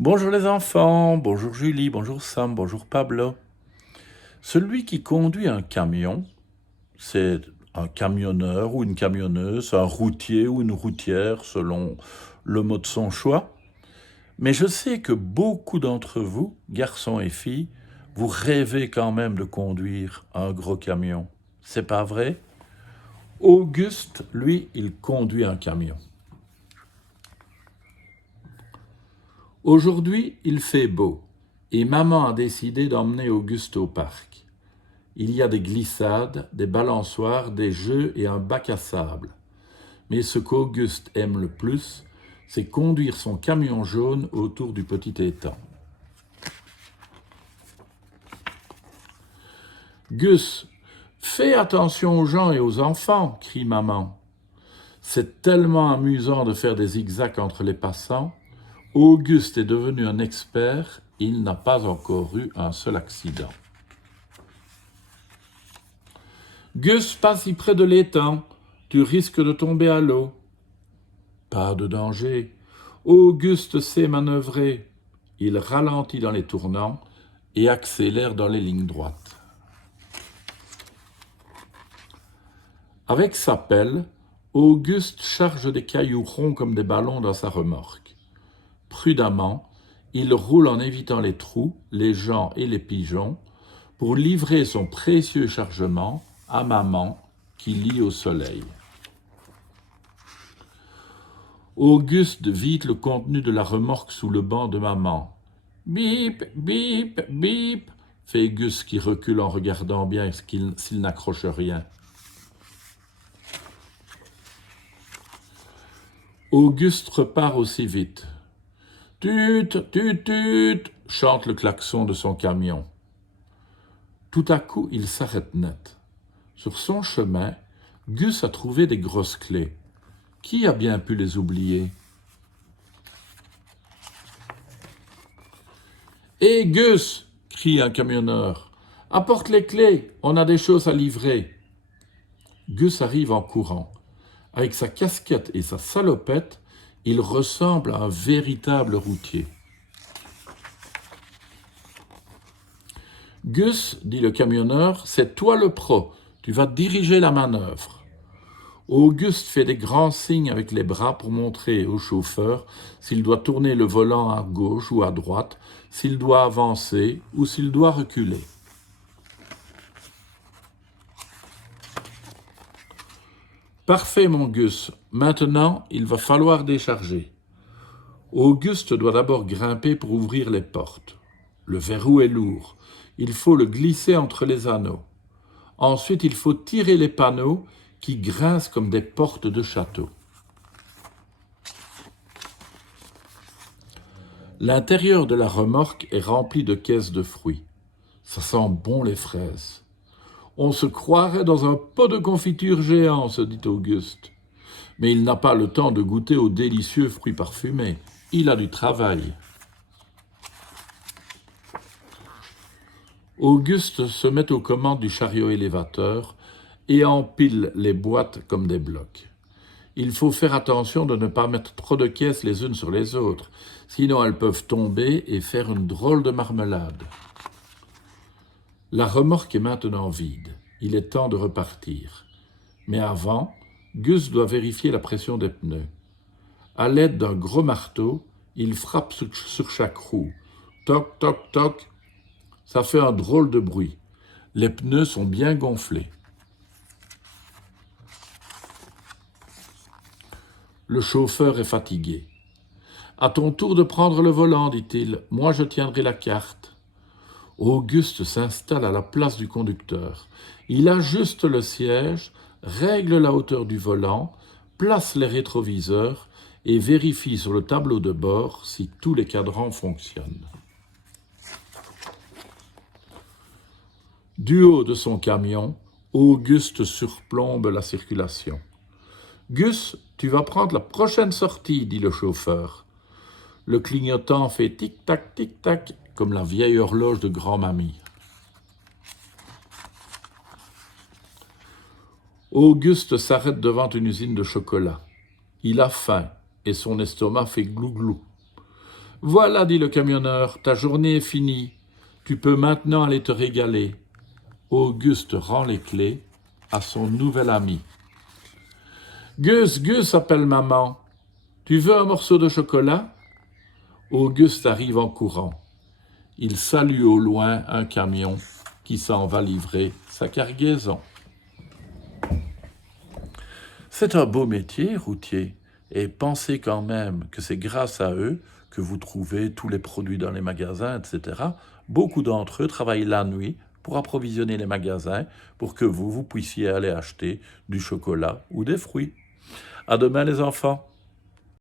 Bonjour les enfants, bonjour Julie, bonjour Sam, bonjour Pablo. Celui qui conduit un camion, c'est un camionneur ou une camionneuse, un routier ou une routière selon le mot de son choix. Mais je sais que beaucoup d'entre vous, garçons et filles, vous rêvez quand même de conduire un gros camion. C'est pas vrai? Auguste, lui, il conduit un camion. Aujourd'hui, il fait beau et maman a décidé d'emmener Auguste au parc. Il y a des glissades, des balançoires, des jeux et un bac à sable. Mais ce qu'Auguste aime le plus, c'est conduire son camion jaune autour du petit étang. Gus, fais attention aux gens et aux enfants, crie maman. C'est tellement amusant de faire des zigzags entre les passants. Auguste est devenu un expert, il n'a pas encore eu un seul accident. Gus, pas si près de l'étang, tu risques de tomber à l'eau. Pas de danger. Auguste sait manœuvrer. Il ralentit dans les tournants et accélère dans les lignes droites. Avec sa pelle, Auguste charge des cailloux ronds comme des ballons dans sa remorque. Prudemment, il roule en évitant les trous, les gens et les pigeons pour livrer son précieux chargement à maman qui lit au soleil. Auguste vide le contenu de la remorque sous le banc de maman. Bip, bip, bip, fait Gus qui recule en regardant bien s'il n'accroche rien. Auguste repart aussi vite. Tut, tut, tut, chante le klaxon de son camion. Tout à coup, il s'arrête net. Sur son chemin, Gus a trouvé des grosses clés. Qui a bien pu les oublier? Hé Gus, crie un camionneur, apporte les clés, on a des choses à livrer. Gus arrive en courant. Avec sa casquette et sa salopette, il ressemble à un véritable routier. Gus, dit le camionneur, c'est toi le pro, tu vas diriger la manœuvre. Auguste fait des grands signes avec les bras pour montrer au chauffeur s'il doit tourner le volant à gauche ou à droite, s'il doit avancer ou s'il doit reculer. Parfait, mon Gus. Maintenant, il va falloir décharger. Auguste doit d'abord grimper pour ouvrir les portes. Le verrou est lourd. Il faut le glisser entre les anneaux. Ensuite, il faut tirer les panneaux qui grincent comme des portes de château. L'intérieur de la remorque est rempli de caisses de fruits. Ça sent bon les fraises. On se croirait dans un pot de confiture géant, se dit Auguste. Mais il n'a pas le temps de goûter aux délicieux fruits parfumés. Il a du travail. Auguste se met aux commandes du chariot élévateur et empile les boîtes comme des blocs. Il faut faire attention de ne pas mettre trop de caisses les unes sur les autres, sinon elles peuvent tomber et faire une drôle de marmelade. La remorque est maintenant vide. Il est temps de repartir. Mais avant, Gus doit vérifier la pression des pneus. À l'aide d'un gros marteau, il frappe sur chaque roue. Toc, toc, toc. Ça fait un drôle de bruit. Les pneus sont bien gonflés. Le chauffeur est fatigué. « À ton tour de prendre le volant, dit-il. Moi, je tiendrai la carte. » Auguste s'installe à la place du conducteur. Il ajuste le siège, règle la hauteur du volant, place les rétroviseurs et vérifie sur le tableau de bord si tous les cadrans fonctionnent. Du haut de son camion, Auguste surplombe la circulation. « Gus, tu vas prendre la prochaine sortie, dit le chauffeur. Le clignotant fait tic-tac, tic-tac, comme la vieille horloge de grand-mamie. Auguste s'arrête devant une usine de chocolat. Il a faim et son estomac fait glou-glou. Voilà, dit le camionneur, ta journée est finie. Tu peux maintenant aller te régaler. Auguste rend les clés à son nouvel ami. Gus, Gus, appelle maman. Tu veux un morceau de chocolat? Auguste arrive en courant. Il salue au loin un camion qui s'en va livrer sa cargaison. C'est un beau métier, routier, et pensez quand même que c'est grâce à eux que vous trouvez tous les produits dans les magasins, etc. Beaucoup d'entre eux travaillent la nuit pour approvisionner les magasins pour que vous puissiez aller acheter du chocolat ou des fruits. À demain les enfants.